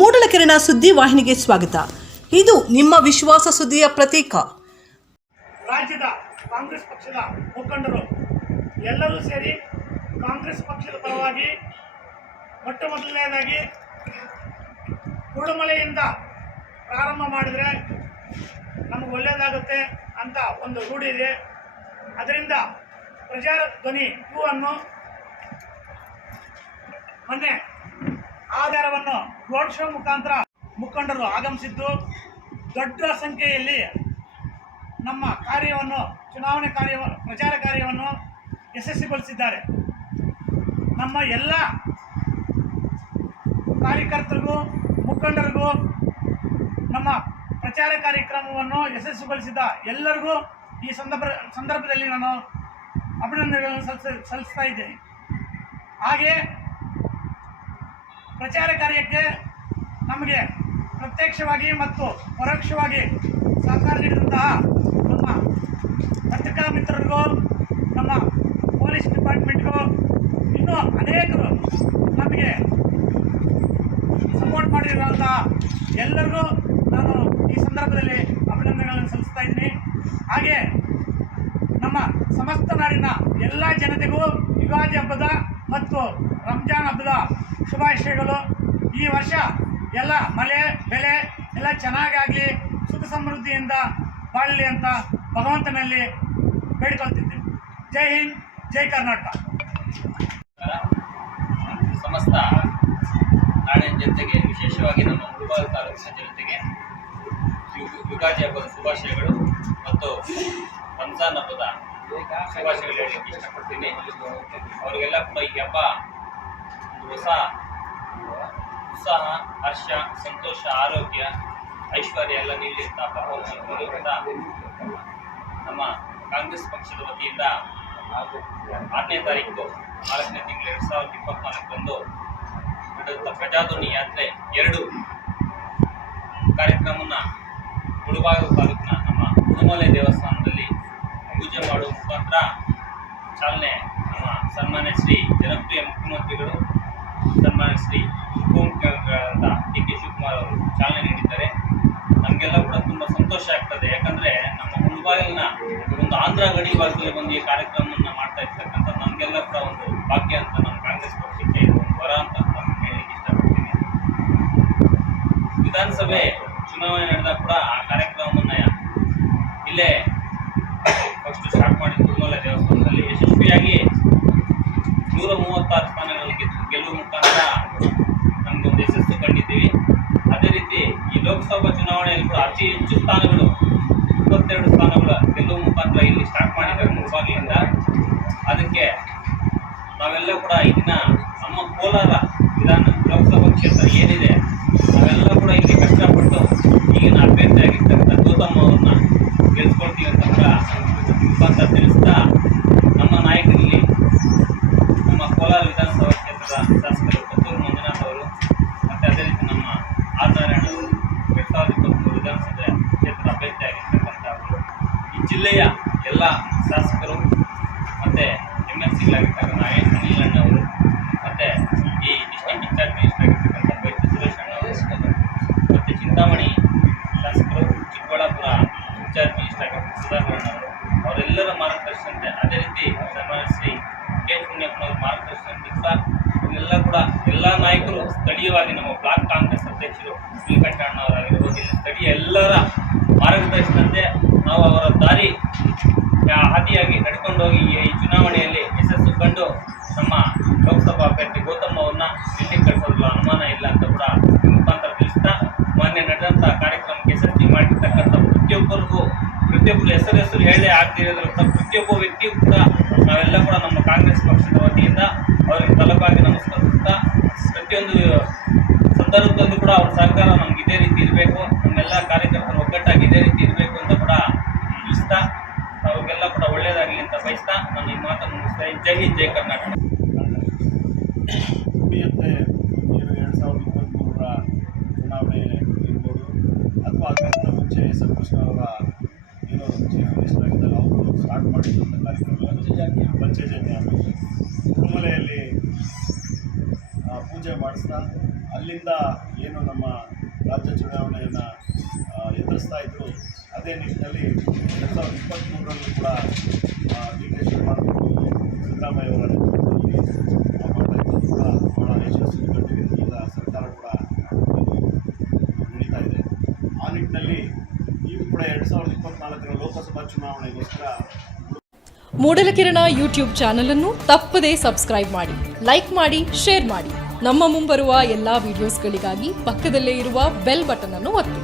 ಮೂಡಲಕೆರೆನ ಸುದ್ದಿ ವಾಹಿನಿಗೆ ಸ್ವಾಗತ. ಇದು ನಿಮ್ಮ ವಿಶ್ವಾಸ ಸುದ್ದಿಯ ಪ್ರತೀಕ. ರಾಜ್ಯದ ಕಾಂಗ್ರೆಸ್ ಪಕ್ಷದ ಮುಖಂಡರು ಎಲ್ಲರೂ ಸೇರಿ ಕಾಂಗ್ರೆಸ್ ಪಕ್ಷದ ಪರವಾಗಿ ಮೊದಲನೇದಾಗಿ ಕುರುಡುಮಲೆಯಿಂದ ಪ್ರಾರಂಭ ಮಾಡಿದರೆ ನಮಗೆ ಒಳ್ಳೆಯದಾಗುತ್ತೆ ಅಂತ ಒಂದು ರೂಢಿ ಇದೆ. ಅದರಿಂದ ಪ್ರಜಾಧ್ವನಿ 2 ಅನ್ನು ಮೊನ್ನೆ ಆಧಾರವನ್ನು ರೋಡ್ ಶೋ ಮುಖಾಂತರ ಮುಖಂಡರು ಆಗಮಿಸಿದ್ದು ದೊಡ್ಡ ಸಂಖ್ಯೆಯಲ್ಲಿ ನಮ್ಮ ಕಾರ್ಯವನ್ನು ಚುನಾವಣೆ ಪ್ರಚಾರ ಕಾರ್ಯವನ್ನು ಯಶಸ್ವಿಗೊಳಿಸಿದ್ದಾರೆ. ನಮ್ಮ ಎಲ್ಲ ಕಾರ್ಯಕರ್ತರಿಗೂ ಮುಖಂಡರಿಗೂ ನಮ್ಮ ಪ್ರಚಾರ ಕಾರ್ಯಕ್ರಮವನ್ನು ಯಶಸ್ವಿಗೊಳಿಸಿದ ಎಲ್ಲರಿಗೂ ಈ ಸಂದರ್ಭದಲ್ಲಿ ನಾನು ಅಭಿನಂದನೆಗಳನ್ನು ಸಲ್ಲಿಸ್ತಾ ಇದ್ದೇನೆ. ಹಾಗೆ ಪ್ರಚಾರ ಕಾರ್ಯಕ್ಕೆ ನಮಗೆ ಪ್ರತ್ಯಕ್ಷವಾಗಿ ಮತ್ತು ಪರೋಕ್ಷವಾಗಿ ಸಹಕಾರ ನೀಡಿದಂತಹ ನಮ್ಮ ಪತ್ರಿಕಾ ಮಿತ್ರರಿಗೂ, ನಮ್ಮ ಪೊಲೀಸ್ ಡಿಪಾರ್ಟ್ಮೆಂಟ್ಗೂ, ಇನ್ನೂ ಅನೇಕರು ನಮಗೆ ಸಪೋರ್ಟ್ ಮಾಡಿರುವಂತಹ ಎಲ್ಲರಿಗೂ ನಾನು ಈ ಸಂದರ್ಭದಲ್ಲಿ ಅಭಿನಂದನೆಗಳನ್ನು ಸಲ್ಲಿಸ್ತಾ ಇದ್ದೀನಿ. ಹಾಗೆ ನಮ್ಮ ಸಮಸ್ತ ನಾಡಿನ ಎಲ್ಲ ಜನತೆಗೂ ಯುಗಾದಿ ಹಬ್ಬದ ಮತ್ತು ರಂಜಾನ್ ಹಬ್ಬದ ಶುಭಾಶಯಗಳು. ಈ ವರ್ಷ ಎಲ್ಲ ಮಳೆ ಬೆಳೆ ಎಲ್ಲ ಚೆನ್ನಾಗಾಗಲಿ, ಸುಖ ಸಮೃದ್ಧಿಯಿಂದ ಬಾಳಲಿ ಅಂತ ಭಗವಂತನಲ್ಲಿ ಬೇಡಿಕೊಳ್ತಿದ್ದೇನೆ. ಜೈ ಹಿಂದ್, ಜೈ ಕರ್ನಾಟಕ. ಸಮಸ್ತ ನಾಡಿನ ಜನತೆಗೆ, ವಿಶೇಷವಾಗಿ ನಮ್ಮ ಮುಳಬಾಗಿಲು ತಾಲೂಕಿನ ಜನತೆಗೆ ಯುಗಾದಿ ಹಬ್ಬದ ಶುಭಾಶಯಗಳು ಮತ್ತು ರಂಜಾನ್ ಹಬ್ಬದ ಶುಭಾಶಯಗಳು ಹೇಳಲಿಕ್ಕೆ ಇಷ್ಟಪಡ್ತೀನಿ. ಅವರಿಗೆಲ್ಲ ಕೂಡ ಈ ಹಬ್ಬ ಹೊಸ ಉತ್ಸಾಹ, ಹರ್ಷ, ಸಂತೋಷ, ಆರೋಗ್ಯ, ಐಶ್ವರ್ಯ ಎಲ್ಲ ನೀಡಲಿ ಅಂತ ಭಗವಂತನ ನಮ್ಮ ಕಾಂಗ್ರೆಸ್ ಪಕ್ಷದ ವತಿಯಿಂದ 6ನೇ ತಾರೀಕು 4ನೇ ತಿಂಗಳು 2024 ನಡೆಯುತ್ತ ಪ್ರಜಾಧ್ವನಿ ಯಾತ್ರೆ 2 ಕಾರ್ಯಕ್ರಮನ ಮುಳಬಾಗಿಲು ತಾಲೂಕಿನ ನಮ್ಮ ಕುರುಡುಮಲೆ ದೇವಸ್ಥಾನದಲ್ಲಿ ಪೂಜೆ ಮಾಡುವ ಮುಖಾಂತರ ಚಾಲನೆ ನಮ್ಮ ಸನ್ಮಾನ್ಯ ಶ್ರೀ ಜನಪ್ರಿಯ ಮುಖ್ಯಮಂತ್ರಿಗಳು, ಸನ್ಮಾನ್ಯ ಶ್ರೀ ಉಪಮುಖ್ಯಮಂತ್ರಿಗಳಾದಂಥ ಡಿ ಕೆ ಶಿವಕುಮಾರ್ ಅವರು ಚಾಲನೆ ನೀಡಿದ್ದಾರೆ. ನಮಗೆಲ್ಲ ಕೂಡ ತುಂಬ ಸಂತೋಷ ಆಗ್ತದೆ. ಯಾಕಂದರೆ ನಮ್ಮ ಮುಳಬಾಗಿಲಿನ ಒಂದು ಆಂಧ್ರ ಗಡಿ ಭಾಗದಲ್ಲಿ ಬಂದು ಈ ಕಾರ್ಯಕ್ರಮವನ್ನು ಮಾಡ್ತಾ ಇರ್ತಕ್ಕಂಥ ನಮಗೆಲ್ಲ ಕೂಡ ಒಂದು ಭಾಗ್ಯ ಅಂತ ನಮ್ಮ ಕಾಂಗ್ರೆಸ್ ಪಕ್ಷಕ್ಕೆ ಒಂದು ವರ ಅಂತ ನಾನು ಹೇಳಲಿಕ್ಕೆ ಇಷ್ಟಪಡ್ತೀನಿ. ವಿಧಾನಸಭೆ ಚುನಾವಣೆ ನಡೆದಾಗ ಕೂಡ ಆ ಕಾರ್ಯಕ್ರಮವನ್ನು ಇಲ್ಲೇ ಫಸ್ಟ್ ಸ್ಟಾರ್ಟ್ ಮಾಡಿ ಕುರುಡುಮಲೆ ದೇವಸ್ಥಾನದಲ್ಲಿ ಯಶಸ್ವಿಯಾಗಿ 136 ಸ್ಥಾನಗಳಲ್ಲಿ ಗೆಲ್ಲುವ ಮುಖಾಂತರ ನಮಗೊಂದು ಯಶಸ್ಸು ಕಂಡಿದ್ದೀವಿ. ಅದೇ ರೀತಿ ಈ ಲೋಕಸಭಾ ಚುನಾವಣೆಯಲ್ಲಿ ಕೂಡ ಅತಿ ಹೆಚ್ಚು ಸ್ಥಾನಗಳು 22 ಸ್ಥಾನಗಳ ಗೆಲ್ಲುವ ಮುಖಾಂತರ ಇಲ್ಲಿ ಸ್ಟಾರ್ಟ್ ಮಾಡಿದ್ದಾರೆ ಮುಳಬಾಗಿಲಿಂದ. ಅದಕ್ಕೆ ನಾವೆಲ್ಲ ಕೂಡ ಇದನ್ನ ನಮ್ಮ ಕೋಲಾರ ಲೋಕಸಭಾ ಕ್ಷೇತ್ರ ಏನಿದೆ ನಾವೆಲ್ಲ ಕೂಡ ಇಲ್ಲಿ ಕಷ್ಟಪಟ್ಟು ಈಗಿನ ಅಭ್ಯರ್ಥಿಯಾಗಿರ್ತಕ್ಕಂಥ ಗೌತಮ್ ಅವ್ರನ್ನ ಗೆಲ್ಸ್ಕೊಳ್ತೀವಿ ಅಂತ ಕೂಡ ಮುಖಾಂತರ ತಿಳಿಸ್ತಾ, ನಮ್ಮ ನಾಯಕರಲ್ಲಿ ನಮ್ಮ ಕೋಲಾರ ವಿಧಾನಸಭಾ ಕ್ಷೇತ್ರದ ಶಾಸಕರು ಪುತ್ತೂರು ಮಂಜುನಾಥ್ ಅವರು ಮತ್ತು ಅದೇ ರೀತಿ ನಮ್ಮ ಆರ್ ನಾರಾಯಣ ಅವರು 2023 ವಿಧಾನಸಭೆ ಕ್ಷೇತ್ರದ ಅಭ್ಯರ್ಥಿಯಾಗಿರ್ತಕ್ಕಂಥ ಅವರು, ಈ ಜಿಲ್ಲೆಯ ಎಲ್ಲ ಶಾಸಕರು ಮತ್ತು MLCಗಳಾಗಿರ್ತಕ್ಕಂಥ ಅನಿಲ್ ಅಣ್ಣ ಅವರು, ಮತ್ತು ಈ ಡಿಸ್ಟ್ರಿಕ್ಟ್ ಇನ್ಚಾರ್ಜ್ ಮಿನಿಸ್ಟರ್ ಆಗಿರ್ತಕ್ಕಂಥ ಬೈತಿ ಸುರೇಶ್ ಅಣ್ಣ ಅವರು, ಮತ್ತು ಚಿಂತಾಮಣಿ ಶಾಸಕರು, ಚಿಕ್ಕಬಳ್ಳಾಪುರ ಇನ್ಚಾರ್ಜ್ ಮಿನಿಸ್ಟರ್ ಆಗಿರ್ತಕ್ಕಂಥ ಸುಧಾಕರ್ ಅಣ್ಣ ಅವರು, ಅವರೆಲ್ಲರ ಮಾರ್ಗದರ್ಶನತೆ, ಅದೇ ರೀತಿ ಸನ್ಮಾನ್ಯ ಶ್ರೀ ಕೆ ಪುಣ್ಯಪ್ಪನವರ ಮಾರ್ಗದರ್ಶನದಲ್ಲಿ ಕೂಡ ಇಲ್ಲೆಲ್ಲ ಕೂಡ ಎಲ್ಲ ನಾಯಕರು ಸ್ಥಳೀಯವಾಗಿ ನಮ್ಮ ಬ್ಲಾಕ್ ಕಾಂಗ್ರೆಸ್ ಅಧ್ಯಕ್ಷರು ಶ್ರೀಕಂಠ ಅಣ್ಣವರಾಗಿರ್ಬೋದು, ಇಲ್ಲಿ ಸ್ಥಳೀಯ ಎಲ್ಲರ ಮಾರ್ಗದರ್ಶನತೆ ನಾವು ಅವರ ದಾರಿ ಹಾದಿಯಾಗಿ ನಡ್ಕೊಂಡು ಹೋಗಿ ಈ ಚುನಾವಣೆಯಲ್ಲಿ ಯಶಸ್ಸು ಕಂಡು ನಮ್ಮ ಲೋಕಸಭಾ ಅಭ್ಯರ್ಥಿ ಗೌತಮ್ ಅವ್ರನ್ನ ದಿಲ್ಲಿ ಕಳಿಸೋದ್ರಲ್ಲಿ ಅನುಮಾನ ಇಲ್ಲ ಅಂತ ಕೂಡ ಮುಖಾಂತರ ತಿಳಿಸ್ತಾ, ಮೊನ್ನೆ ನಡೆದಂಥ ಕಾರ್ಯಕ್ರಮಕ್ಕೆ ಯಶಸ್ವಿ ಮಾಡಿರ್ತಕ್ಕಂಥ ಪ್ರತಿಯೊಬ್ಬರು ಹೆಸರು ಹೇಳೇ ಆಗ್ತಿರೋದ್ರಿಂದ ಪ್ರತಿಯೊಬ್ಬ ವ್ಯಕ್ತಿಯೂ ಕೂಡ ನಾವೆಲ್ಲ ಕೂಡ ನಮ್ಮ ಕಾಂಗ್ರೆಸ್ ಪಕ್ಷದ ವತಿಯಿಂದ ಅವರಿಗೆ ತಲುಪಾಗಿ ನಮಸ್ಕರಿಸ್ತಾ, ಪ್ರತಿಯೊಂದು ಸಂದರ್ಭದಲ್ಲೂ ಕೂಡ ಅವ್ರ ಸಹಕಾರ ನಮ್ಗೆ ಇದೇ ರೀತಿ ಇರಬೇಕು, ನಮ್ಮೆಲ್ಲ ಕಾರ್ಯಕರ್ತರು ಒಗ್ಗಟ್ಟಾಗಿ ಇದೇ ರೀತಿ ಇರಬೇಕು ಅಂತ ಕೂಡ ತಿಳಿಸ್ತಾ, ಅವ್ರಿಗೆಲ್ಲ ಕೂಡ ಒಳ್ಳೆಯದಾಗಲಿ ಅಂತ ಬಯಸ್ತಾ ನಾನು ಈ ಮಾತನ್ನು ಮುಗಿಸ್ತಾ ಇದ್ದೀನಿ. ಜೈ ಹಿಂದ್, ಜೈ ಕರ್ನಾಟಕ. ಉಳಿಯುತ್ತೆ 2023 ಚುನಾವಣೆ ಇರ್ಬೋದು, ಅಥವಾ ಅದಕ್ಕಿಂತ ಮುಂಚೆ ಎಸ್ ಎಂ ಕೃಷ್ಣ ಅವರ ಏನೋ ಚೀಫ್ ಮಿನಿಸ್ಟರ್ ಆಗಿದ್ದಾಗ ಅವರು ಸ್ಟಾರ್ಟ್ ಮಾಡಿದಂಥ ಕಾರ್ಯಕ್ರಮಗಳು ಪಂಚಜನ್ಯ ಕುರುಡುಮಲೆಯಲ್ಲಿ ಪೂಜೆ ಮಾಡಿಸ್ತಾ, ಅಲ್ಲಿಂದ ಏನು ನಮ್ಮ ರಾಜ್ಯ ಚುನಾವಣೆಯನ್ನು ಎದುರಿಸ್ತಾ ಇದ್ರು, ಅದೇ ನಿಟ್ಟಿನಲ್ಲಿ 2023ರಲ್ಲೂ ಕೂಡ ಡಿ ಕೆ ಶಿವಕುಮಾರ್ ಮತ್ತು ಸಿದ್ದರಾಮಯ್ಯ ಅವರ ನೇತೃತ್ವದಲ್ಲಿ ಮಾಡ್ತಾ ಇದ್ದು ಕೂಡ ಭಾಳ ಯಶಸ್ವಿ ಕಂಡಿದೆ. ಈಗ ಸರ್ಕಾರ ಕೂಡ ನಡೀತಾ ಇದೆ. ಆ ನಿಟ್ಟಿನಲ್ಲಿ ಈಗ ಕೂಡ 2024ರ ಲೋಕಸಭಾ ಚುನಾವಣೆಗೋಸ್ಕರ ಮೂಡಲಕಿರಣ ಯೂಟ್ಯೂಬ್ ಚಾನಲ್ ಅನ್ನು ತಪ್ಪದೇ ಸಬ್ಸ್ಕ್ರೈಬ್ ಮಾಡಿ, ಲೈಕ್ ಮಾಡಿ, ಶೇರ್ ಮಾಡಿ. ನಮ್ಮ ಮುಂಬರುವ ಎಲ್ಲಾ ವಿಡಿಯೋಸ್ಗಳಿಗಾಗಿ ಪಕ್ಕದಲ್ಲೇ ಇರುವ ಬೆಲ್ ಬಟನ್ ಅನ್ನು ಒತ್ತಿ.